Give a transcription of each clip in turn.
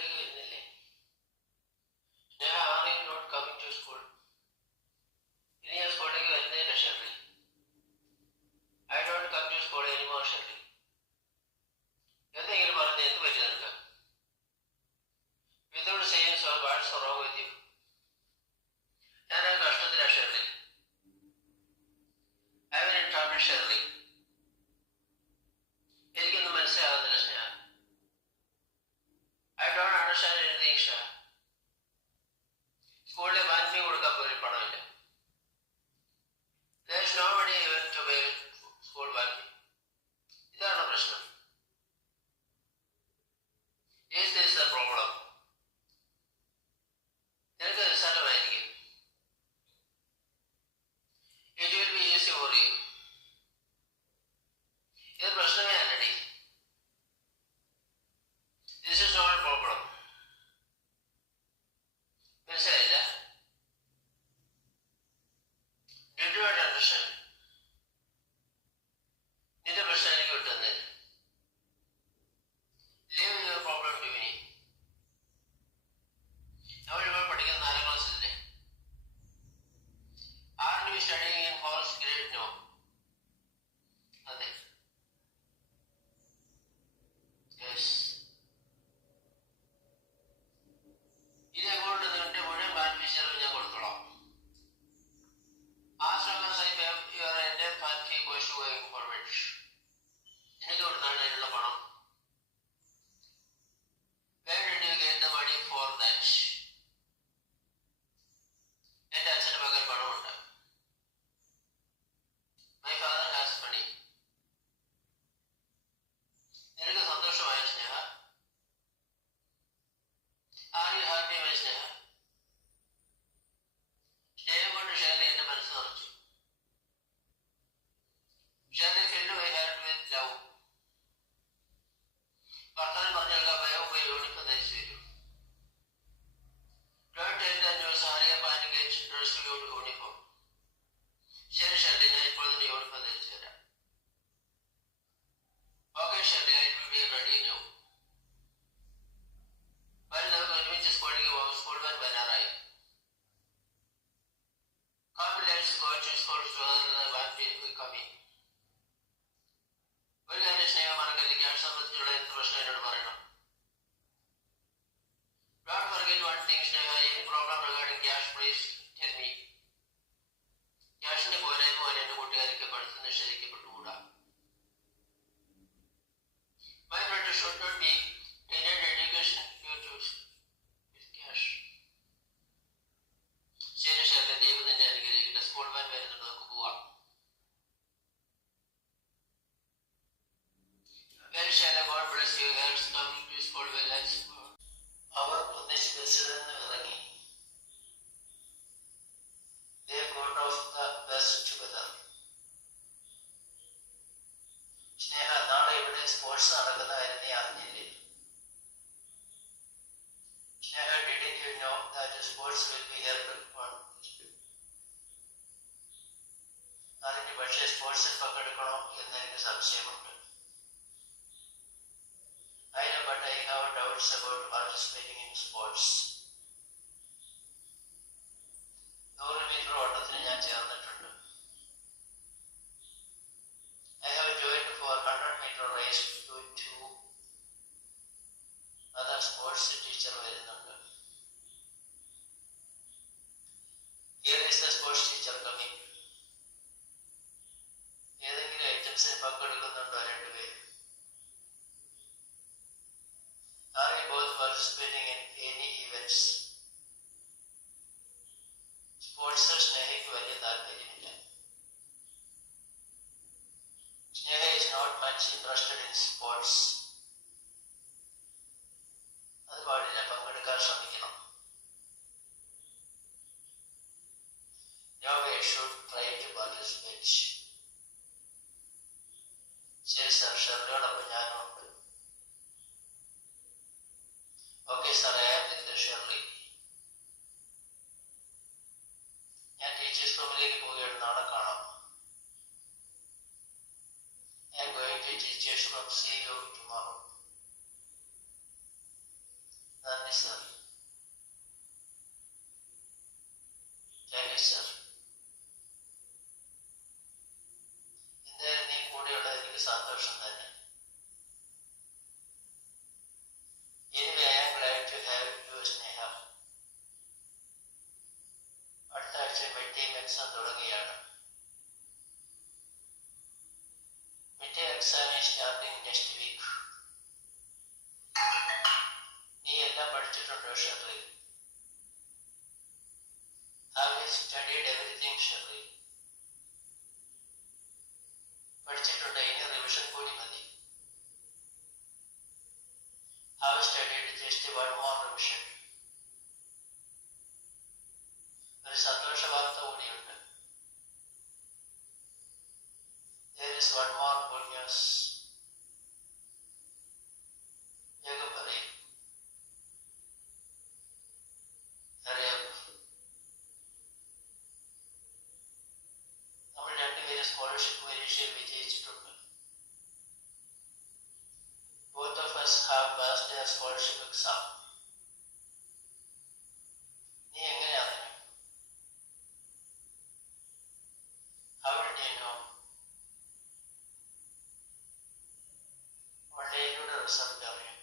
സ്കൂളിലേക്ക് വരുന്നില്ലേ? ഞാൻ are you not coming to school? ഇനി ഞാൻ സ്കൂളിലേക്ക് വരുന്നില്ല Shirley. I don't come to school anymore Shirley. എന്തെങ്കിലും പറഞ്ഞ് എന്ത് പറ്റി നിൽക്കാം? Without saying so what's wrong with you? ഞാനൊരു കഷ്ടത്തിലാ Shirley. I will in trouble Shirley. എനിക്കൊന്നും മനസ്സിലാകുന്നില്ല Sneha. I don't understand anything ഷാ. സ്കൂളിലെ വാൻ ഫീ കൊടുക്കാൻ പോലും പണമില്ല. There is nobody even to pay school van fee. ഇതാണ് പ്രശ്നം. Is this the problem? നിനക്ക് നിസ്സാരമായിരിക്കും. It will be easy for you. ഇത് പ്രശ്നമേ അല്ലടി. This is not a problem. മനസ്സിലായില്ല? Did you not understand? നിന്റെ പ്രശ്നം എനിക്ക് വിട്ടുതന്നേ. Leave your problem to me. നമ്മളിപ്പോൾ പഠിക്കുന്ന 4ാം ക്ലാസ്സിലല്ലേ? Aren't we studying in false grade? No. അതെ. Yes. ഇതേകൊണ്ട് നിന്റെ മുഴുവൻ വാൻ ഫീ ചെലവ് ഞാൻ കൊടുത്തോളാം. As long as I pay your entire van fee goes to going forward. എനിക്ക് കൊടുത്താണ് അതിനുള്ള പണം. Where did you get the money for that? എന്റെ അച്ഛന്റെ പകൽ പണമുണ്ട്. My father has money. നിനക്ക് സന്തോഷമായ സ്നേഹ? Are you happy, my സ്നേഹ? സ്നേഹം കൊണ്ട് ഷെർലി എന്റെ മനസ്സ് നിറച്ചു. Shirley filled my heart with love. വർത്തമാനം പറഞ്ഞേൽക്കാൻ വേഗം പോയി യൂണിഫോം ധരിച്ചു വരൂ. Don't tell them you hurry up and get dressed to go to uniform. ശരി ഷെർലി, ഞാൻ ഇപ്പോൾ തന്നെ യൂണിഫോം ധരിച്ചു തരാം. Okay Shirley, I will be ready now. വരും, നമുക്ക് ഒരുമിച്ച് സ്കൂളിലേക്ക് പോകും. സ്കൂൾ വാൻ വരാറായി. Come, let's go to school together. The van will come in. ഒരു കാര്യം സ്നേഹം മറക്കരുത്. ക്യാഷ് സംബന്ധിച്ചുള്ള എന്ത് പ്രശ്നം എന്നോട് പറയണം. Don't forget one thing, Sneha. Any problem regarding cash, please tell me. ക്യാഷിന്റെ പോരായ്മ പോലെ എന്റെ കൂട്ടുകാരിക്ക് പഠിത്തം നിഷേധിക്കപ്പെട്ടുകൂടാ. My brother should not be denied education due to cash. ശരി ഷെർലി, ദൈവം നിന്നെ അനുഗ്രഹിക്കട്ടെ. സ്കൂൾ വാൻ വരുന്നുണ്ട്, നമുക്ക് പോവാം. Well, Shala, God bless you. Hands coming to school well as അവർ ഒന്നിച്ച് ബസ്സിൽ നിന്ന് ഇറങ്ങി. They got off the bus together. സ്നേഹ, നാളെ ഇവിടെ സ്പോർട്സ് നടക്കുന്ന കാര്യം നീ അറിഞ്ഞില്ലേ? സ്നേഹ, didn't you know that sports will be held on? അറിഞ്ഞു, പക്ഷേ സ്പോർട്സിൽ പങ്കെടുക്കണോ എന്ന് എനിക്ക് സംശയമുണ്ട്. I know, but I have doubts about participating in sports. 100 metre ഓട്ടത്തിന് ഞാൻ ചേർന്നിട്ടുണ്ട്. I have joined for 100 meter race due to other sports teacher വരുന്നുണ്ട്. Here is the sports teacher coming. ഏതെങ്കിലും ഐറ്റംസിൽ പങ്കെടുക്കുന്നുണ്ടോ രണ്ടുപേരും? Are you both participating in any events? സ്പോർട്സിൽ സ്നേഹയ്ക്ക് വലിയ താല്പര്യമില്ല. സ്നേഹ is not much interested in sports. അത് പാടില്ല, പങ്കെടുക്കാൻ ശ്രമിക്കണം. No, I should try to participate. ശരി സർ, ഷെർലിയോടൊപ്പം ഞാനുണ്ട്. Okay sir, I am with Shirley. ഞാൻ ടീച്ചേഴ്സ് റൂമിലേക്ക് പോവുകയാണ്. നാളെ കാണാം. I am going to teachers room. See you tomorrow. ഫോണിയാസ് ഞങ്ങൾ പറയും. അറിയാം, നമ്മൾ രണ്ടുപേരും സ്കോളർഷിപ്പ് പരീക്ഷയിൽ വിജയിച്ചിട്ടുണ്ട്. Both of us have passed their scholarship exam. നീ എങ്ങനെയാണ്? How did you know? ഓൺലൈനിലൂടെ റിസൾട്ട് അറിയാം.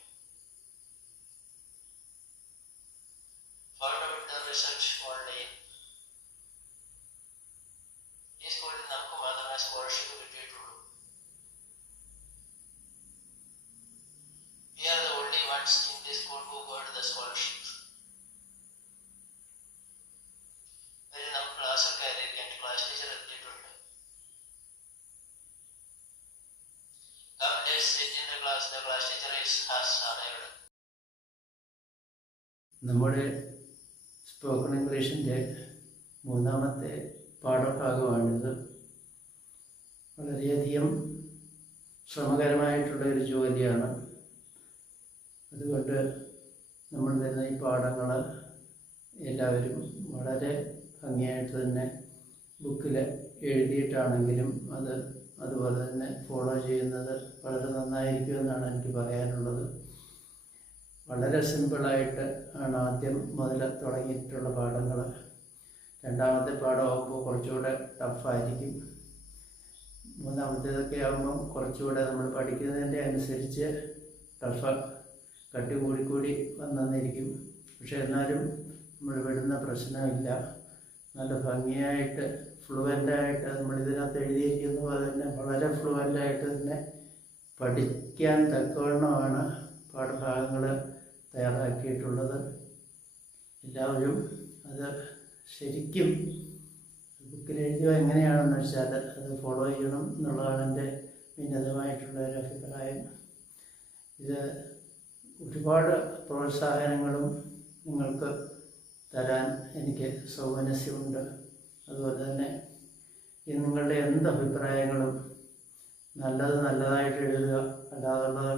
Found out the result online. ഈ സ്കൂളിൽ നമുക്ക് മാത്രമേ സ്കോളർഷിപ്പ് കിട്ടിയിട്ടുള്ളൂ. We are the only ones in this school who got the scholarship. വരെ നമുക്ക് ക്ലാസ്സൊക്കെ ആയിരിക്കും. ക്ലാസ് ടീച്ചർ എത്തിയിട്ടുണ്ട്. Come, let's sit in the class. The class teacher has arrived. നമ്മുടെ സ്പോക്കൺ ഇംഗ്ലീഷിൻ്റെ മൂന്നാമത്തെ പാഠഭാഗമാണിത്. വളരെയധികം ശ്രമകരമായിട്ടുള്ള ഒരു ജോലിയാണ്. അതുകൊണ്ട് നമ്മൾ തരുന്ന ഈ പാഠങ്ങൾ എല്ലാവരും വളരെ ഭംഗിയായിട്ട് തന്നെ ബുക്കിൽ എഴുതിയിട്ടാണെങ്കിലും അതുപോലെ തന്നെ ഫോളോ ചെയ്യുന്നത് വളരെ നന്നായിരിക്കുമെന്നാണ് എനിക്ക് പറയാനുള്ളത്. വളരെ സിമ്പിളായിട്ട് ആണ് ആദ്യം മുതൽ തുടങ്ങിയിട്ടുള്ള പാഠങ്ങൾ. രണ്ടാമത്തെ പാഠമാകുമ്പോൾ കുറച്ചുകൂടെ ടഫായിരിക്കും. മൂന്നാമത്തേതൊക്കെ ആകുമ്പം കുറച്ചുകൂടെ നമ്മൾ പഠിക്കുന്നതിൻ്റെ അനുസരിച്ച് കട്ടി കൂടിക്കൂടി വന്നിരിക്കും. പക്ഷെ എന്നാലും നമ്മൾ വിടുന്ന പ്രശ്നമില്ല. നല്ല ഭംഗിയായിട്ട് ഫ്ലുവൻ്റായിട്ട് നമ്മളിതിനകത്ത് എഴുതിയിരിക്കുന്ന പോലെ തന്നെ വളരെ ഫ്ലുവൻ്റായിട്ട് തന്നെ പഠിക്കാൻ തക്കവണ്ണമാണ് പാഠഭാഗങ്ങൾ തയ്യാറാക്കിയിട്ടുള്ളത്. എല്ലാവരും അത് ശരിക്കും ബുക്കിൽ എഴുതുക എങ്ങനെയാണെന്ന് വെച്ചാൽ അത് ഫോളോ ചെയ്യണം എന്നുള്ളതാണ് എൻ്റെ വിനീതമായിട്ടുള്ള ഒരു അഭിപ്രായം. ഇത് ഒരുപാട് പ്രോത്സാഹനങ്ങളും നിങ്ങൾക്ക് തരാൻ എനിക്ക് സൗമനസ്യമുണ്ട്. അതുപോലെ തന്നെ നിങ്ങളുടെ എന്ത് അഭിപ്രായങ്ങളും നല്ലതായിട്ട് എഴുതുക. അല്ലാതുള്ളത്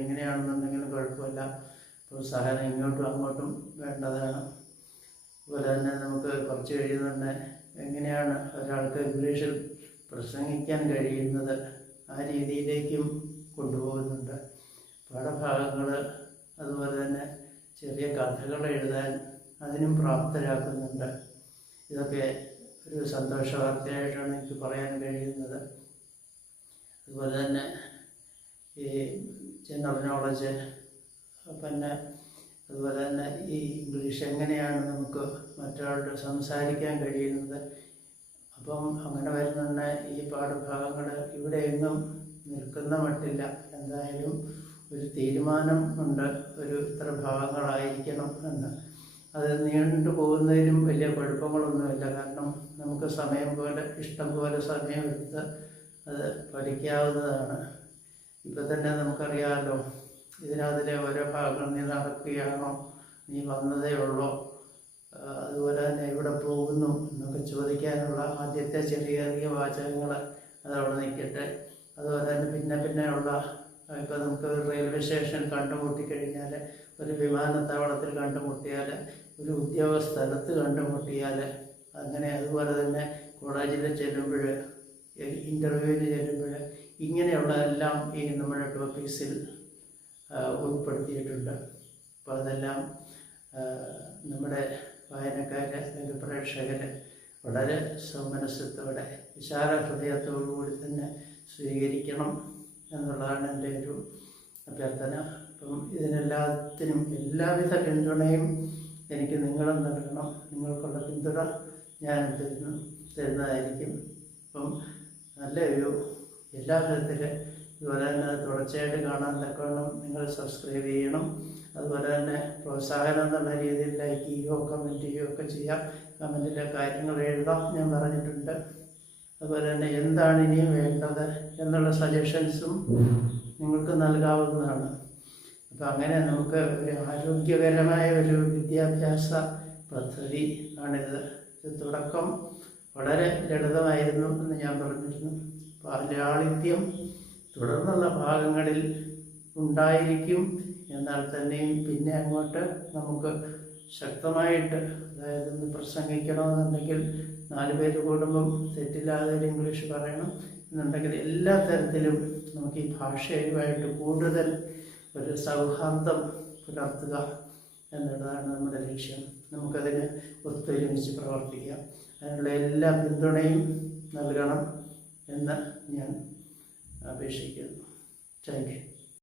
എങ്ങനെയാണെന്നുണ്ടെങ്കിലും കുഴപ്പമില്ല. പ്രോത്സാഹനം ഇങ്ങോട്ടും അങ്ങോട്ടും വേണ്ടതാണ്. അതുപോലെ തന്നെ നമുക്ക് കുറച്ച് കഴിയുന്നുണ്ട് എങ്ങനെയാണ് ഒരാൾക്ക് ഇംഗ്ലീഷിൽ പ്രസംഗിക്കാൻ കഴിയുന്നത് ആ രീതിയിലേക്കും കൊണ്ടുപോകുന്നുണ്ട്. പാഠഭാഗങ്ങൾ അതുപോലെ തന്നെ ചെറിയ കഥകൾ എഴുതാൻ അതിനും പ്രാപ്തരാക്കുന്നുണ്ട്. ഇതൊക്കെ ഒരു സന്തോഷ വാർത്തയായിട്ടാണ് എനിക്ക് പറയാൻ കഴിയുന്നത്. അതുപോലെ തന്നെ ഈ ജനറൽ നോളജ്, പിന്നെ അതുപോലെ തന്നെ ഈ ഇംഗ്ലീഷ് എങ്ങനെയാണ് നമുക്ക് മറ്റൊരാളോട് സംസാരിക്കാൻ കഴിയുന്നത്. അപ്പം അങ്ങനെ വരുന്നുണ്ട് ഈ പാഠഭാഗങ്ങൾ ഇവിടെ എങ്ങും നിൽക്കുന്ന മട്ടില്ല. എന്തായാലും ഒരു തീരുമാനം ഉണ്ട്, ഇത്ര ഭാഗങ്ങളായിരിക്കണം എന്ന്. അത് നീണ്ടു പോകുന്നതിലും വലിയ കുഴപ്പങ്ങളൊന്നുമില്ല. കാരണം നമുക്ക് ഇഷ്ടം പോലെ സമയമെടുത്ത് അത് പഠിക്കാവുന്നതാണ്. ഇപ്പം തന്നെ നമുക്കറിയാമല്ലോ, ഇതിനകത്തിലെ ഓരോ ഭാഗങ്ങൾ നീ നടക്കുകയാണോ, നീ വന്നതേ ഉള്ളോ, അതുപോലെ തന്നെ എവിടെ പോകുന്നു എന്നൊക്കെ ചോദിക്കാനുള്ള ആദ്യത്തെ ചെറിയ ചെറിയ വാചകങ്ങൾ അതവിടെ നിൽക്കട്ടെ. അതുപോലെ തന്നെ പിന്നെയുള്ള ഇപ്പോൾ നമുക്ക് റെയിൽവേ സ്റ്റേഷൻ കണ്ടുമുട്ടിക്കഴിഞ്ഞാൽ, ഒരു വിമാനത്താവളത്തിൽ കണ്ടുമുട്ടിയാൽ, ഒരു ഉദ്യോഗ സ്ഥലത്ത് കണ്ടുമുട്ടിയാൽ, അതുപോലെ തന്നെ കോളേജിൽ ചെല്ലുമ്പോൾ, ഇൻ്റർവ്യൂവിന് ചെല്ലുമ്പോൾ, ഇങ്ങനെയുള്ളതെല്ലാം ഈ നമ്മുടെ ടോപ്പിക്സിൽ ഉൾപ്പെടുത്തിയിട്ടുണ്ട്. അപ്പോൾ അതെല്ലാം നമ്മുടെ വായനക്കാർ അല്ലെങ്കിൽ പ്രേക്ഷകർ വളരെ സൗമനസ്യത്തോടെ വിശാല ഹൃദയത്തോടുകൂടി തന്നെ സ്വീകരിക്കണം എന്നുള്ളതാണ് എൻ്റെ ഒരു അഭ്യർത്ഥന. അപ്പം ഇതിനെല്ലാത്തിനും എല്ലാവിധ പിന്തുണയും എനിക്ക് നിങ്ങളും നൽകണം. നിങ്ങൾക്കുള്ള പിന്തുണ ഞാൻ തരുന്നതായിരിക്കും. അപ്പം നല്ലൊരു എല്ലാ വിധത്തിൽ അതുപോലെ തന്നെ തുടർച്ചയായിട്ട് കാണാൻ തക്കവണ്ണം നിങ്ങൾ സബ്സ്ക്രൈബ് ചെയ്യണം. അതുപോലെ തന്നെ പ്രോത്സാഹനം എന്നുള്ള രീതിയിൽ ലൈക്ക് ചെയ്യുകയോ കമൻറ്റ് ചെയ്യുകയോ ഒക്കെ ചെയ്യാം. കമൻറ്റിലെ കാര്യങ്ങൾ എഴുതാം, ഞാൻ പറഞ്ഞിട്ടുണ്ട്. അതുപോലെ തന്നെ എന്താണ് ഇനിയും വേണ്ടത് എന്നുള്ള സജഷൻസും നിങ്ങൾക്ക് നൽകാവുന്നതാണ്. അപ്പോൾ അങ്ങനെ നമുക്ക് ഒരു ആരോഗ്യകരമായ ഒരു വിദ്യാഭ്യാസ പദ്ധതി ആണിത്. തുടക്കം വളരെ ലളിതമായിരുന്നു എന്ന് ഞാൻ പറഞ്ഞിരുന്നു. അപ്പോൾ ലാളിത്യം തുടർന്നുള്ള ഭാഗങ്ങളിൽ ഉണ്ടായിരിക്കും. എന്നാൽ തന്നെയും പിന്നെ അങ്ങോട്ട് നമുക്ക് ശക്തമായിട്ട്, അതായത് ഒന്ന് പ്രസംഗിക്കണമെന്നുണ്ടെങ്കിൽ 4 പേര് കൂടുമ്പം തെറ്റില്ലാതെ ഒരു ഇംഗ്ലീഷ് പറയണം എന്നുണ്ടെങ്കിൽ എല്ലാ തരത്തിലും നമുക്ക് ഈ ഭാഷയുമായിട്ട് കൂടുതൽ ഒരു സൗഹാർദ്ദം പുലർത്തുക എന്നുള്ളതാണ് നമ്മുടെ ലക്ഷ്യം. നമുക്കതിന് ഒത്തൊരുമിച്ച് പ്രവർത്തിക്കാം. അതിനുള്ള എല്ലാ പിന്തുണയും നൽകണം എന്ന് ഞാൻ അപേക്ഷിക്കുന്നു. Thank you.